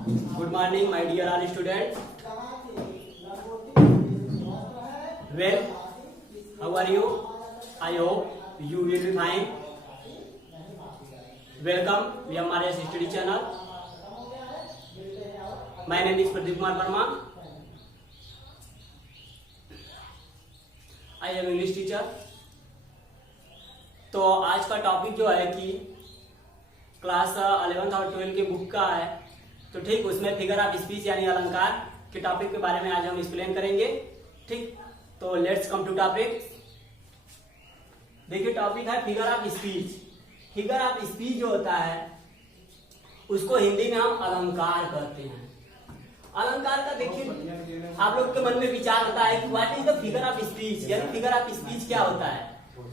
Good morning, my dear all students. Well, how are you? I hope you will be fine. Welcome, हमारे study channel. My name is Pradeep Kumar Verma. I am English teacher. तो आज का topic जो है कि class 11th और 12 के book का है, तो ठीक उसमें फिगर ऑफ स्पीच यानी अलंकार के टॉपिक के बारे में आज हम एक्सप्लेन करेंगे. ठीक, तो लेट्स कम टू टॉपिक. देखिए टॉपिक है figure of speech. Figure of speech जो होता है उसको हिंदी में हम अलंकार कहते हैं. अलंकार का देखिए आप लोग के मन में विचार होता है कि what is the figure of speech, यानी फिगर ऑफ स्पीच क्या होता है.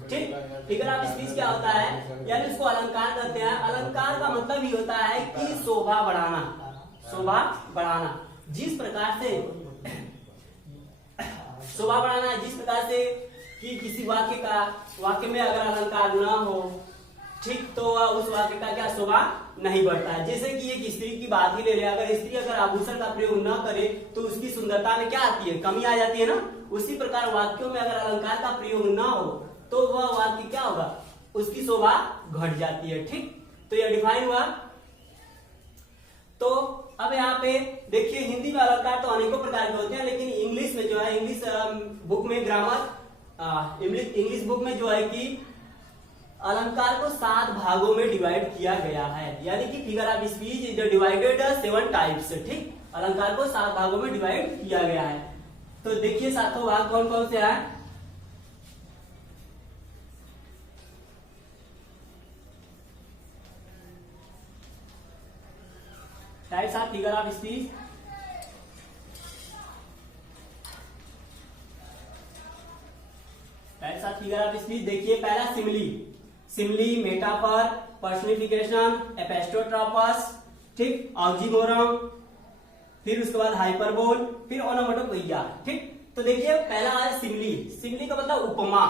ठीक, फिगर ऑफ स्पीच क्या होता है यानी उसको अलंकार कहते हैं. अलंकार का मतलब ही होता है कि शोभा बढ़ाना. शोभा बढ़ाना जिस प्रकार से शोभा बढ़ाना जिस प्रकार से कि किसी वाक्य में अगर अलंकार ना हो, ठीक, तो उस वाक्य का क्या शोभा नहीं बढ़ता है. जैसे कि एक स्त्री की बात ही ले ले, अगर स्त्री अगर आभूषण का प्रयोग न करे तो उसकी सुंदरता में क्या आती है, कमी आ जाती है ना. उसी प्रकार वाक्यों में अगर अलंकार का प्रयोग न हो तो वह वाक्य क्या होगा, उसकी शोभा घट जाती है. ठीक, तो यह डिफाइन हुआ. तो अब यहाँ पे देखिए हिंदी में अलंकार तो अनेकों प्रकार के होते हैं, लेकिन इंग्लिश में जो है, इंग्लिश बुक में ग्रामर इंग्लिश बुक में जो है कि अलंकार को 7 भागों में डिवाइड किया गया है. यानी कि figure of speech is divided 7 types. ठीक, अलंकार को 7 भागों में डिवाइड किया गया है. तो देखिए 7 भाग कौन कौन से हैं. Types of figure of speech. Types of figure of speech देखिए पहला सिमिली. सिमिली, मेटाफर, पर्सनिफिकेशन, एपिस्टोट्रॉपस, ठीक, ऑक्सीमोरम, फिर उसके बाद हाइपरबोल, फिर ओनोमेटोपोइया. ठीक, तो देखिए पहला है सिमिली. सिमिली का मतलब उपमा.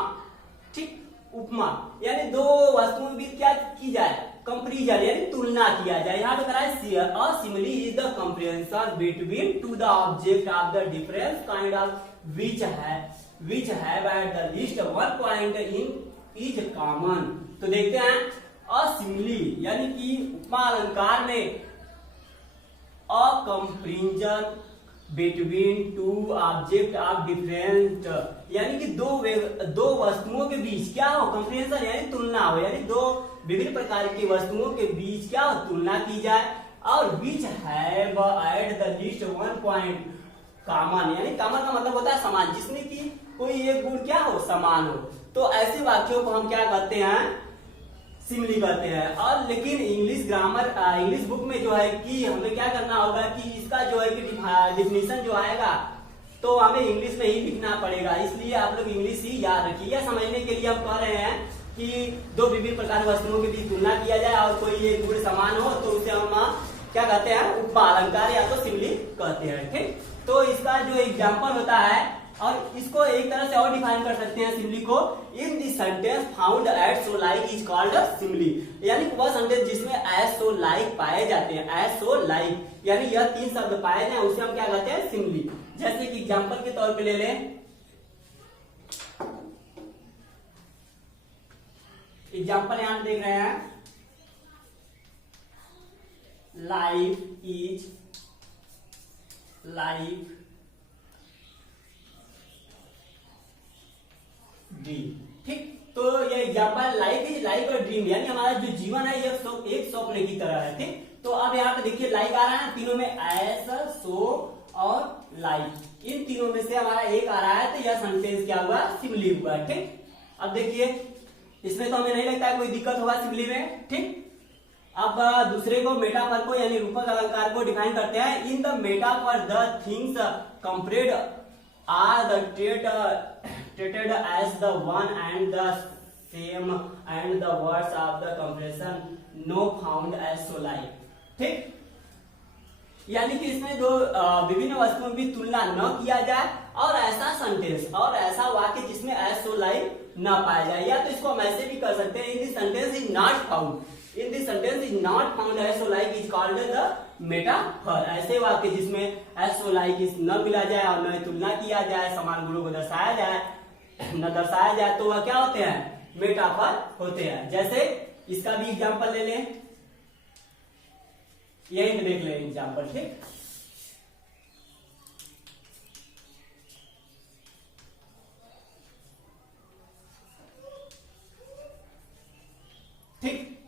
ठीक, उपमा यानी दो वस्तुओं के बीच क्या की जाए, कंपेरिजन यानी तुलना किया जाए. यहाँ पे करा है simile is the comparison between two the object of the difference kind of which have at the least one point in each common. तो देखते हैं असिमिली यानी कि उपमा अलंकार में a comparison between two object of different, यानी कि दो वस्तुओं के बीच क्या हो, कंपेरिजन यानी तुलना हो, यानी दो विभिन्न प्रकार की वस्तुओं के बीच क्या हो, तुलना की जाए. और which have at the least one point common, यानी कॉमन का मतलब होता है समान, जिसमें कि कोई एक गुण क्या हो, समान हो. तो ऐसे वाक्यों को हम क्या कहते हैं, सिमिली कहते हैं. और लेकिन इंग्लिश बुक में जो है कि हमें क्या करना होगा कि इसका जो है कि डिफिनीशन जो आएगा तो हमें इंग्लिश में ही लिखना पड़ेगा. इसलिए आप लोग इंग्लिश ही याद रखिए. या समझने के लिए हम कह रहे हैं कि दो विभिन्न प्रकार वस्तुओं के बीच तुलना किया जाए और कोई एक गुण समान हो तो उसे हम क्या कहते हैं, उपमा अलंकार या तो सिमिली कहते हैं. ठीक, तो इसका जो एग्जाम्पल होता है, और इसको एक तरह से और डिफाइन कर सकते हैं सिमिली को, in the sentence found at so like is called simile. यानी वह सेंटेंस जिसमें एज सो लाइक पाए जाते हैं, एज सो लाइक यानी यह 3 शब्द पाए जाए उसे हम क्या कहते हैं, सिमिली. जैसे कि एग्जाम्पल के तौर पे ले लें, एग्जाम्पल यहां देख रहे हैं, लाइफ इज लाइफ ड्रीम. ठीक, तो ये एग्जाम्पल लाइफ इज लाइफ और ड्रीम यानी हमारा जो जीवन है ये एक स्वप्न की तरह है. ठीक, तो अब यहाँ पे देखिए लाइक आ रहा है, तीनों में ऐसा, सो और लाइक, इन तीनों में से हमारा एक आ रहा है, तो यह सेंटेंस क्या हुआ, सिमिली हुआ. ठीक, अब देखिए इसमें तो हमें नहीं लगता है कोई दिक्कत होगा सिमिली में. ठीक, अब दूसरे को मेटाफर को यानी रूपक अलंकार को डिफाइन करते हैं. In the metaphor the things compared are the treated as the one and the same and the words of the comparison no found as so like. ठीक, यानी कि इसमें दो विभिन्न वस्तुओं की तुलना न किया जाए और ऐसा सेंटेंस और ऐसा वाक्य जिसमें एज सो लाइक न पाया जाए. या तो इसको हम ऐसे भी कर सकते हैं, in this sentence is not found. In this sentence is not found as so like is called the metaphor. ऐसे वाक्य जिसमें एज सो लाइक इज न मिला जाए और न तुलना किया जाए, समान गुणों को दर्शाया जाए न दर्शाया जाए, तो वह क्या होते हैं, मेटाफर होते हैं। जैसे इसका भी एग्जांपल ले लें, यही देख लें एग्जांपल। ठीक,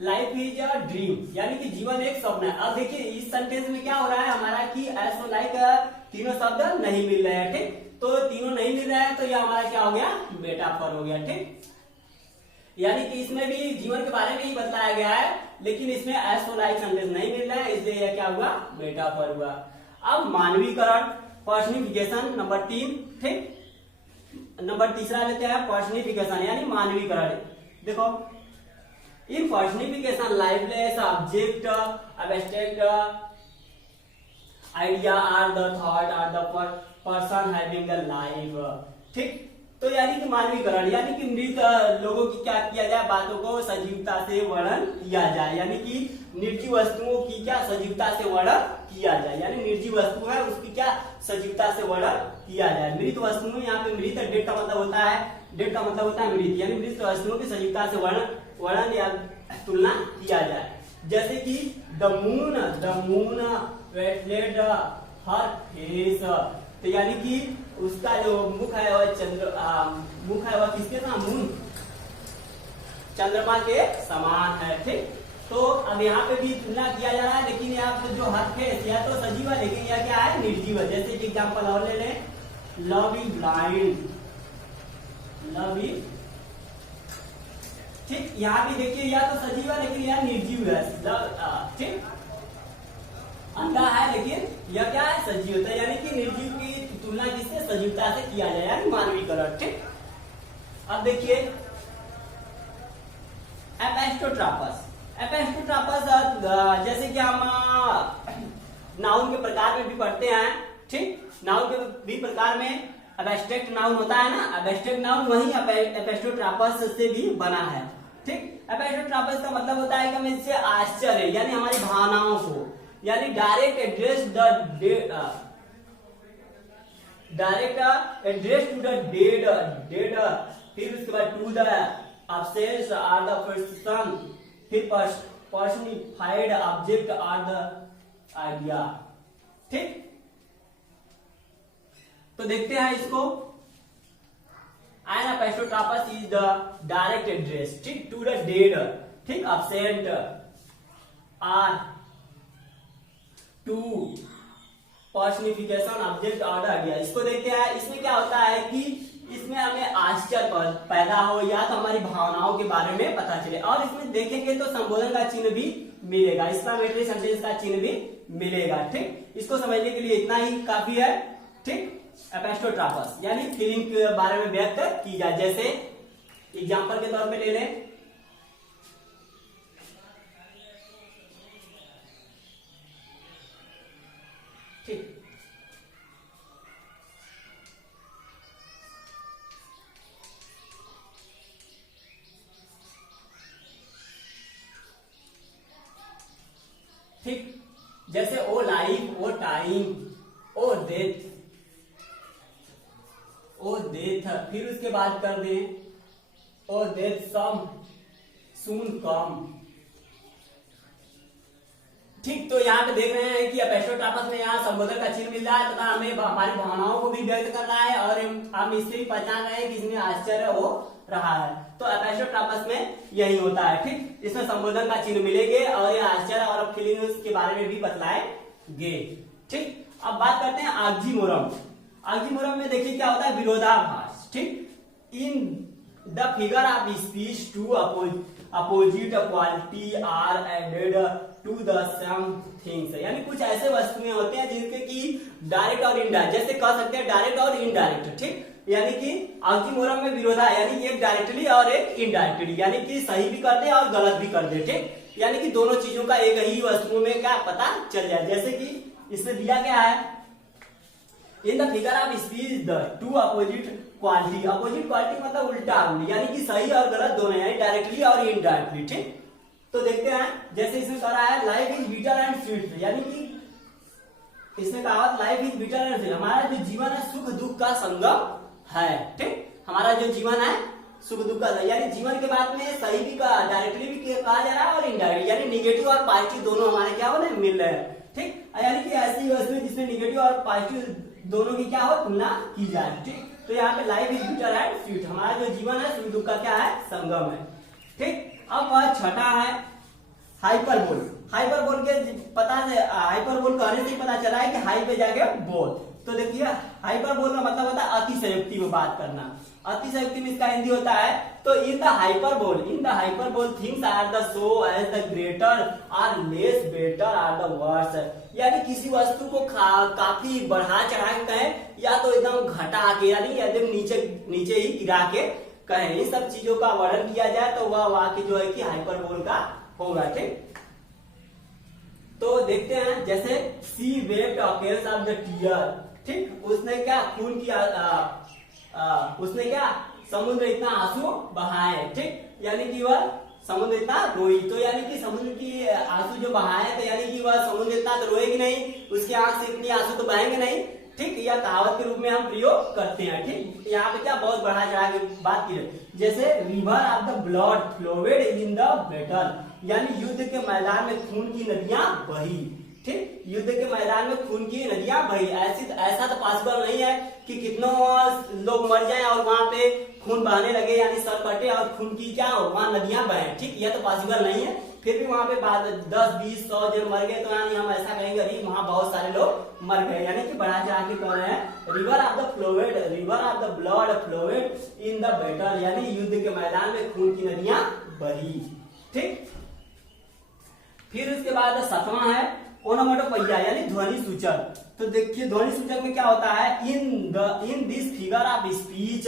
लाइफ इज अ ड्रीम, यानी कि जीवन एक स्वप्न है। अब देखिए इस सेंटेंस में क्या हो रहा है हमारा कि एज सो लाइक तीनों शब्द नहीं मिल रहे हैं। ठीक, तो तीनों नहीं मिल रहे हैं तो यह हमारा क्या हो गया, मेटाफर हो गया। ठीक, यानी कि इसमें भी जीवन के बारे में ही बताया गया है, लेकिन इसमें एज सो लाइक सेंटेंस नहीं मिल रहा है, इसलिए यह क्या हुआ, मेटाफर हुआ। अब मानवीकरण, पर्सनिफिकेशन नंबर 3। ठीक, नंबर तीसरा लेते हैं पर्सनिफिकेशन यानी मानवीकरण। देखो, in personification lifeless object abstract idea or the thought are the person having the life. ठीक, तो यानी कि मानवीकरण यानी कि मृत लोगों की क्या किया जाए, बातों को सजीवता से वर्णन किया जाए, यानी कि निर्जीव वस्तुओं की क्या सजीवता से वर्णन किया जाए, यानी निर्जीव वस्तु है उसकी क्या सजीवता से वर्णन किया जाए। मृत वस्तुओं, यहाँ पे मृत डेड का मतलब होता है, डेड का मतलब होता है मृत, यानी मृत वस्तुओं की सजीवता से वर्णन या तुलना किया जाए। जैसे कि द मून वेटलेट हर फेस, तो यानी कि उसका जो मुख है वह मुख है वह किसके समान, मून चंद्रमा के समान है। ठीक, तो अब यहाँ पे भी तुलना किया जा रहा है, लेकिन यहाँ पे जो हर फेस यह तो सजीव है, लेकिन यह क्या है, निर्जीव है। जैसे कि एग्जांपल और ले लें, love is blind, love is. ठीक, यहाँ भी देखिए यह तो सजीव है लेकिन यह निर्जीव है। ठीक, अंधा है लेकिन यह क्या है, सजीव होता है, यानी कि निर्जीव की तुलना किससे, सजीवता से किया जाए, यानी मानवीकरण। ठीक, अब देखिए एपेस्टोट्रापस। एपेस्टोट्रापस जैसे कि हम नाउन के प्रकार में भी पढ़ते हैं। ठीक, नाउन के भी प्रकार में एब्स्ट्रैक्ट नाउन होता है ना, एब्स्ट्रैक्ट नाउन वही एपेस्टोट्रापस से भी बना है। ठीक, एपेस्टोट्रापस का मतलब होता है कि हमें इससे आश्चर्य यानी हमारी भावनाओं को, यानी direct address to the dead, फिर उसके बाद to the absent or the person, फिर personified object or the idea. ठीक, तो देखते हैं इसको। An apostrophe is the direct address, ठीक, टू द डेड, ठीक, absent or to personification object और आइडिया। इसको देखते हैं, इसमें क्या होता है कि इसमें हमें आश्चर्य पैदा हो या तो हमारी भावनाओं के बारे में पता चले, और इसमें देखेंगे तो संबोधन का चिन्ह भी मिलेगा, एक्सक्लेमेटरी सेंटेंस का चिन्ह भी मिलेगा। ठीक, इसको समझने के लिए इतना ही काफी है। ठीक, एपेस्टोट्रापस यानी फीलिंग के बारे में व्यक्त की जाए। जैसे एग्जांपल के तौर पे ले लें, ठीक, ठीक, जैसे O life, O time, O death, O death, फिर उसके बाद कर दें ओ डेथ सम सून कम। ठीक, तो यहाँ पे देख रहे हैं कि एपेस्टोट्रापस में यहाँ संबोधन का चिन्ह मिल रहा है तथा हमें हमारी भावनाओं को भी व्यक्त कर रहा है, और हम इससे भी पहचान रहे हैं कि इसमें आश्चर्य हो रहा है। तो एपेस्टोट्रापस में यही होता है। ठीक, इसमें संबोधन का चिन्ह मिलेंगे और ये आश्चर्य और फीलिंग्स के बारे में भी बतलाएंगे। ठीक, अब बात करते हैं ऑक्सीमोरम। ऑक्सीमोरम में देखिए क्या होता है, विरोधाभास। ठीक, in the figure of speech two opposite quality are added to the some things, यानी कुछ ऐसे वस्तुएं होते हैं जिनके की डायरेक्ट और इनडायरेक्ट, जैसे कह सकते हैं डायरेक्ट और इनडायरेक्ट। ठीक, यानी कि ऑक्सीमोरम में विरोधा यानी एक डायरेक्टली और एक इनडायरेक्टली, यानी कि सही भी कर दे और गलत भी कर दे। ठीक, यानी कि दोनों चीजों का एक ही वस्तुओं में क्या पता चल जाए। जैसे कि इसमें दिया क्या है, इन the figure of speech the two opposite quality, opposite quality मतलब उल्टा, यानी कि सही और गलत दोनों, यानी डायरेक्टली और इनडायरेक्टली। ठीक, तो देखते हैं, जैसे इसमें कह रहा है life is bitter and sweet, यानी कि इसमें कहा life is bitter and sweet, हमारा जो जीवन है सुख दुख का संगम है। ठीक, हमारा जो जीवन है सुख दुख का, यानी जीवन के बाद में सही भी डायरेक्टली भी कहा जा रहा है और इनडायरेक्ट, यानी निगेटिव और पॉजिटिव दोनों हमारे क्या हो रहे हैं, मिल रहे हैं। ठीक, यानी कि ऐसी वस्तु जिसमें निगेटिव और पॉजिटिव दोनों की क्या हो, तुलना की जाए। ठीक, तो यहाँ पे life is bitter and sweet, हमारा जो जीवन है सुख दुख का क्या है, संगम है। ठीक, अब वह छठा है हाइपरबोल। हाइपरबोल के पता है, हाइपरबोल कहने से ही पता चला है कि हाई पे जाके बोल। तो देखिए हाइपरबोल का मतलब होता है अतिशयोक्ति में बात करना। अतिशयोक्ति में इसका हिंदी होता है, तो in the hyperbole things are the so as the greater or less better or the worse, यानी किसी वस्तु को काफी बढ़ा चढ़ा के कहें या तो एकदम घटा के, यानी एकदम नीचे ही गिरा के कहें, इन सब चीजों का वर्णन किया जाए तो वह वाक्य जो है कि हाइपरबोल का होगा। ठीक, तो देखते हैं, जैसे सी वेप्ट अकेयर्स ऑफ द टीयर। ठीक, उसने क्या खून की उसने क्या समुद्र इतना आंसू बहाए। ठीक, यानी कि वह समुद्र इतना रोई, तो यानी कि समुद्र की आंसू जो बहाए, तो यानी कि वह समुद्र इतना तो रोएगी नहीं, उसके आंख से इतनी आंसू तो बहेंगे नहीं। ठीक, या कहावत के रूप में हम प्रयोग करते हैं। ठीक, यहाँ पे क्या बहुत बढ़ा चढ़ा के बात की है, जैसे river of the blood flowed in the battle, यानी युद्ध के मैदान में खून की नदियां बही। ठीक, युद्ध के मैदान में खून की नदियां बही, ऐसा तो पॉसिबल नहीं है कि कितनों लोग मर जाएं और वहां पे खून बहने लगे, यानी सर कटे और खून की क्या वहां नदियां बहें। ठीक, यह तो पॉसिबल नहीं है, फिर भी वहां पे 10, 20, 100 जन मर गए, तो यानी हम ऐसा कहेंगे अरे वहां बहुत सारे लोग मर गए, यानी कि बढ़ा चढ़ा के कह रहे हैं river of the blood flowed in the battle, यानी युद्ध के मैदान में खून की नदियां बही। ठीक, फिर उसके बाद सतवां है ओनोमेटोपोइया, यानी ध्वनि सूचक। तो देखिए ध्वनि सूचक में क्या होता है, in this figure of speech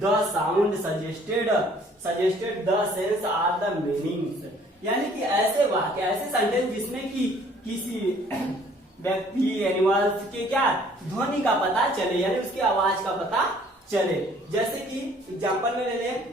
the sound suggested the sense or the meanings, यानी कि ऐसे वाक्य, ऐसे सेंटेंस जिसमें कि किसी व्यक्ति एनिमल्स के क्या ध्वनि का पता चले, यानी उसकी आवाज का पता चले। जैसे कि एग्जांपल में ले लें,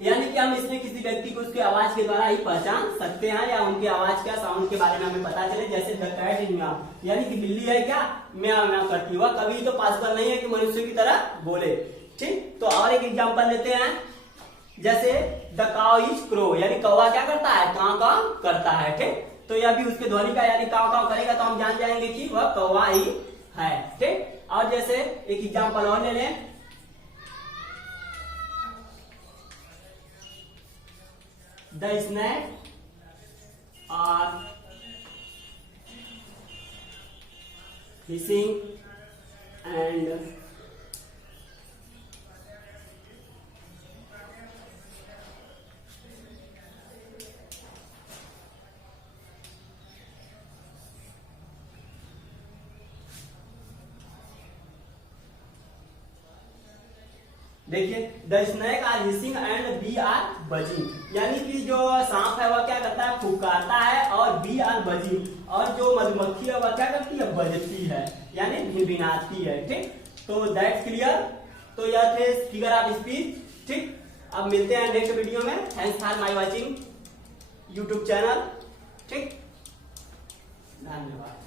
यानी कि हम इसमें किसी व्यक्ति को उसकी आवाज के द्वारा ही पहचान सकते हैं, या उनकी आवाज क्या साउंड के बारे में हमें पता चले। जैसे द कैट इज म्याऊ, यानी कि बिल्ली है क्या म्याऊ म्याऊ करती हुआ, कभी तो पॉसिबल नहीं है कि मनुष्य की तरह बोले। ठीक, तो और एक एग्जांपल लेते हैं, जैसे द काउ इज क्रो, यानी कौवा क्या करता है, काव काव करता है। ठीक, तो यह भी उसके ध्वनि का, यानी काव काव करेगा तो हम जान जाएंगे कि वह कौवा ही है। ठीक, और जैसे एक एग्जांपल और ले लें, the snake are hissing and देखिए the snake are hissing and bee are buzzing, यानी कि जो सांप है वह क्या करता है, फुफकारता है, और बी आर बजिंग, और जो मधुमक्खी है वह क्या करती है, बजती है, यानी भिनभिनाती है। ठीक, तो दैट्स क्लियर। तो यह थे फिगर ऑफ स्पीच। ठीक, अब मिलते हैं नेक्स्ट वीडियो में। Thanks for my watching YouTube channel. ठीक, धन्यवाद।